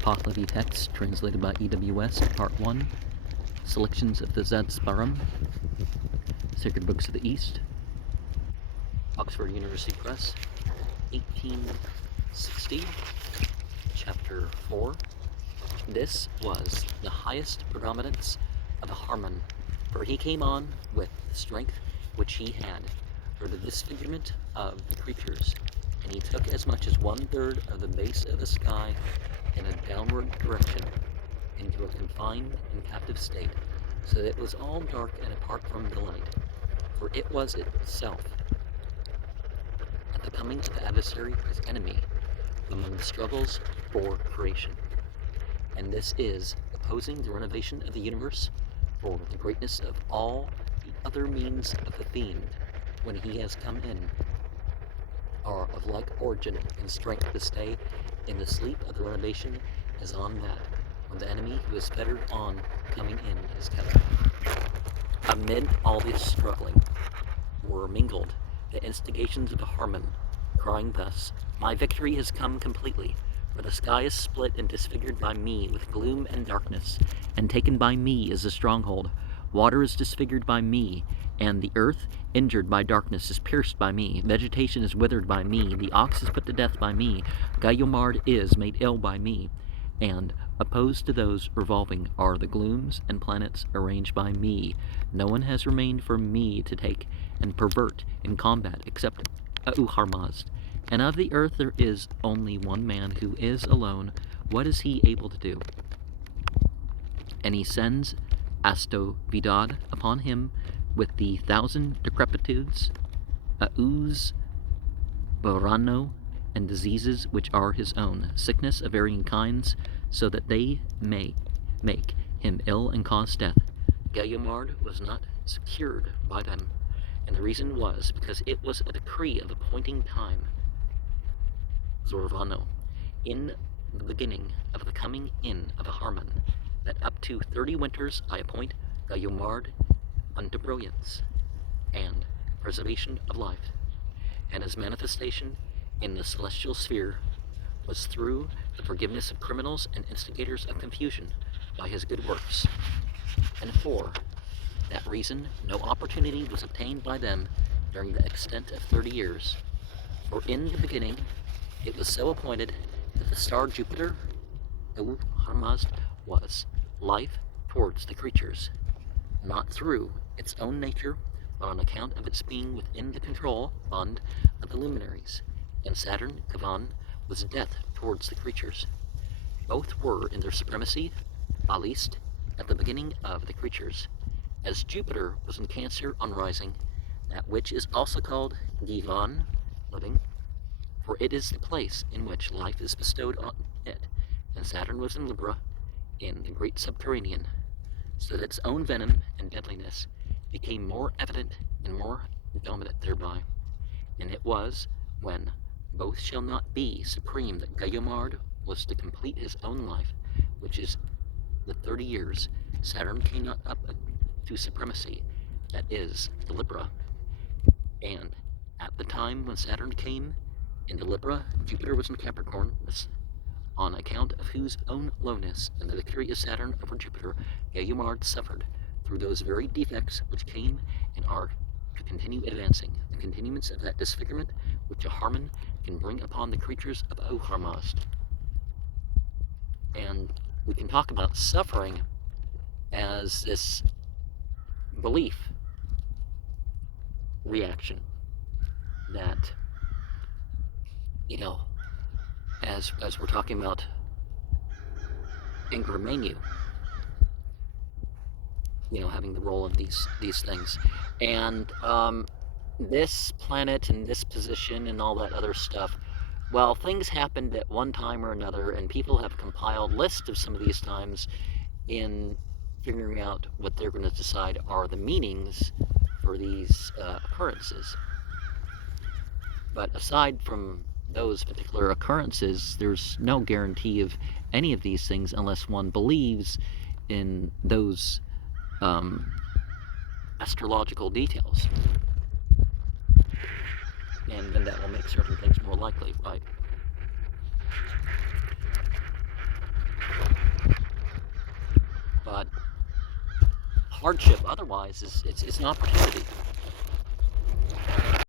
Pahlavi text translated by E.W.S. Part 1. Selections of the Zad Sparam. Sacred Books of the East. Oxford University Press. 1860. Chapter 4. This was the highest predominance of a Harmon, for he came on with the strength which he had for the disfigurement of the creatures, and he took as much as 1/3 of the base of the sky in a downward direction into a confined and captive state, so that it was all dark and apart from the light, for it was itself at the coming of the adversary as enemy among the struggles for creation. And this is opposing the renovation of the universe, for the greatness of all the other means of the fiend, when he has come in, are of like origin and strength to stay in the sleep of the renovation as on that, when the enemy who is fettered on coming in is kept. Amid all this struggling were mingled the instigations of the Harmon, crying thus, "My victory has come completely, for the sky is split and disfigured by me with gloom and darkness, and taken by me as a stronghold. Water is disfigured by me, and the earth, injured by darkness, is pierced by me. Vegetation is withered by me. The ox is put to death by me. Guillomard is made ill by me. And opposed to those revolving are the glooms and planets arranged by me. No one has remained for me to take and pervert in combat except Ahurmazd. And of the earth there is only one man who is alone. What is he able to do?" And he sends Astovidad upon him with the 1,000 decrepitudes, Auz, Barano, and diseases which are his own, sickness of varying kinds, so that they may make him ill and cause death. Guillomard was not secured by them, and the reason was because it was a decree of appointing time, Zorvano, in the beginning of the coming in of a Harmon, that up to 30 winters I appoint Guillomard unto brilliance and preservation of life, and his manifestation in the celestial sphere was through the forgiveness of criminals and instigators of confusion by his good works. And for that reason no opportunity was obtained by them during the extent of 30 years, for in the beginning it was so appointed that the star Jupiter, Ahurmazd, was life towards the creatures, not through its own nature, but on account of its being within the control bond of the luminaries, and Saturn, Kavan, was death towards the creatures. Both were in their supremacy, Balist, at the beginning of the creatures, as Jupiter was in Cancer on rising, that which is also called Givan, living, for it is the place in which life is bestowed on it, and Saturn was in Libra, in the great subterranean, so that its own venom and deadliness became more evident and more dominant thereby. And it was when both shall not be supreme that Guillomard was to complete his own life, which is the 30 years. Saturn came not up to supremacy, that is, the Libra. And at the time when Saturn came into Libra, Jupiter was in Capricorn, on account of whose own lowness and the victory of Saturn over Jupiter, Guillomard suffered through those very defects which came and are to continue advancing, the continuance of that disfigurement which a Harmon can bring upon the creatures of Ahurmazd. And we can talk about suffering as this belief reaction that, as we're talking about Ingra Manu, having the role of these things, and this planet and this position and all that other stuff. Well, things happened at one time or another, and people have compiled lists of some of these times in figuring out what they're going to decide are the meanings for these occurrences. But aside from those particular occurrences, there's no guarantee of any of these things unless one believes in those astrological details. And then that will make certain things more likely, right? hardship otherwise is it's an opportunity.